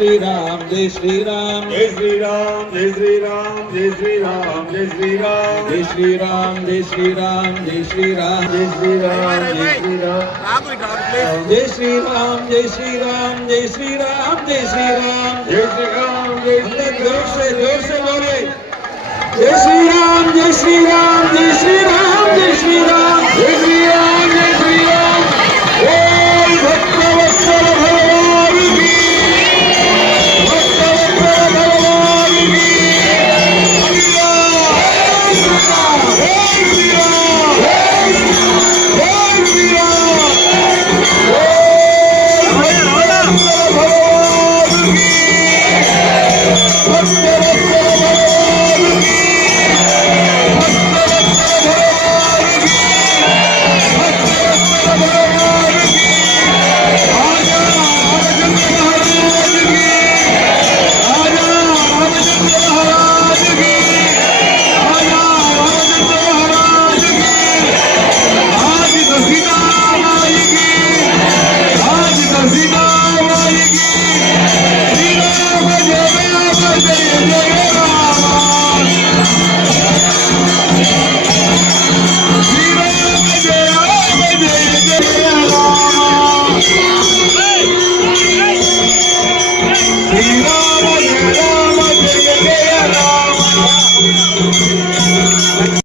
श्री राम जय श्री राम जय श्री राम जय श्री राम जय श्री राम जय श्री राम जय श्री राम जय श्री राम जय श्री राम जय श्री राम जय श्री राम जय श्री राम जय श्री राम जय श्री राम जय श्री राम जय श्री राम जय श्री जोर से बोले जय श्री राम जय श्री राम जय श्री राम जय श्री राम जय श्री राम जय श्री राम बोल भक्तवत्सल भगवान की भक्तवत्सल भगवान की जय